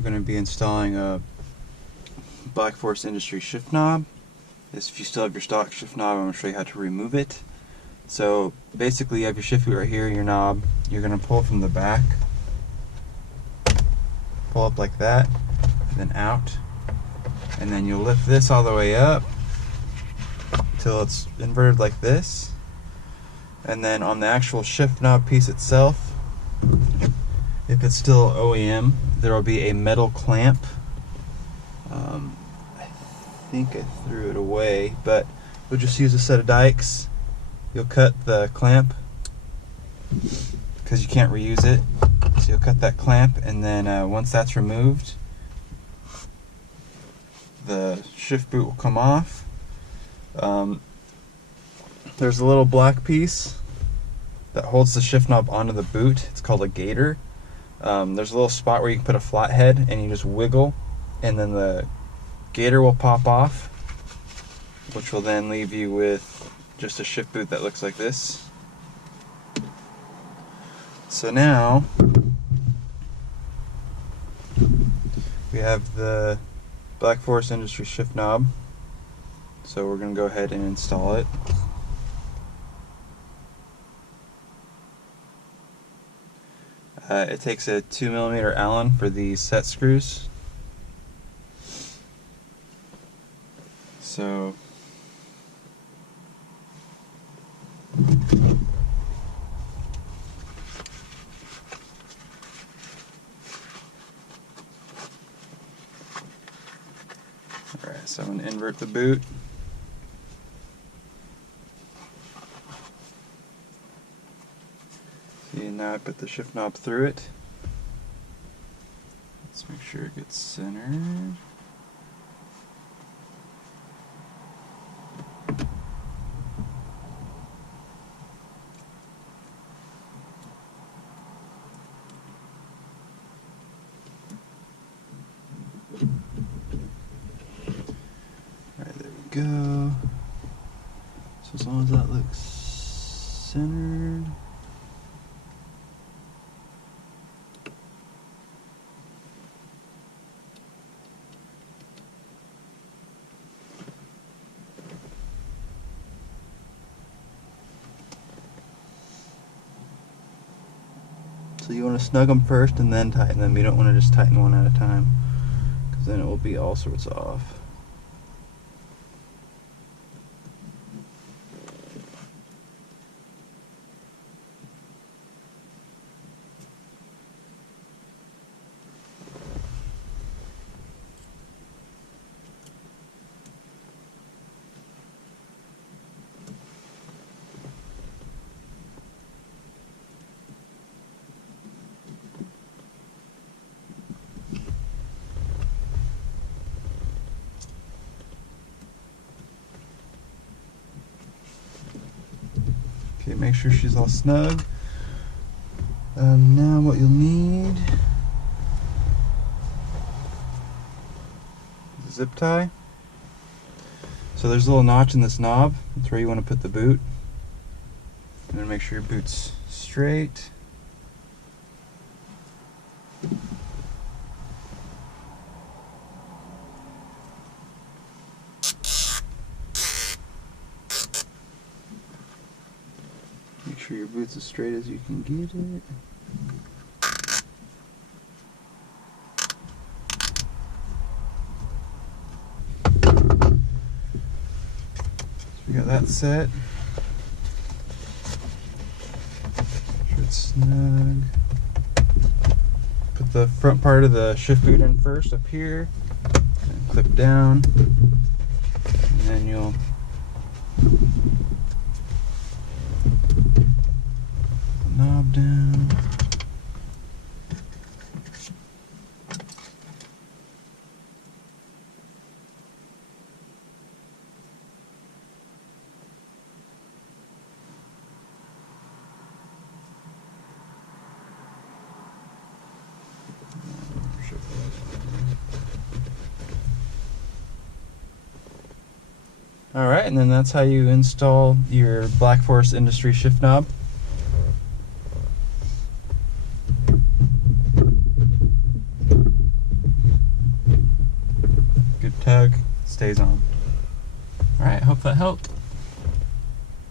you're going to be installing a Black Forest Industry shift knob. If you still have your stock shift knob, I'm going to show you how to remove it. So basically you have your shift boot right here, your knob. You're going to pull from the back, pull up like that, and then out. And then you'll lift this all the way up until it's inverted like this. And then on the actual shift knob piece itself, if it's still OEM, there will be a metal clamp. I think I threw it away, but we'll just use a set of dikes. You'll cut the clamp because you can't reuse it. So you'll cut that clamp, and then once that's removed, the shift boot will come off. There's a little black piece that holds the shift knob onto the boot. It's called a gaiter. There's a little spot where you can put a flathead and you just wiggle, and then the gaiter will pop off, which will then leave you with just a shift boot that looks like this. So now we have the Black Forest Industry shift knob. So we're going to go ahead and install it. It takes a 2mm Allen for the set screws. So alright, so I'm going to invert the boot. See, now I put the shift knob through it. Let's make sure it gets centered. Alright, there we go. So as long as that looks centered. So you want to snug them first and then tighten them. You don't want to just tighten one at a time, because then it will be all sorts off. Okay, make sure she's all snug. Now what you'll need is a zip tie. So there's a little notch in this knob. That's where you want to put the boot. And then make sure your boot's straight. Make sure your boot's as straight as you can get it. So we got that set. Make sure it's snug. Put the front part of the shift boot in first up here, and clip down, and then you'll knob down. Alright, and then that's how you install your Black Forest Industry shift knob. tug stays on. Alright, hope that helped.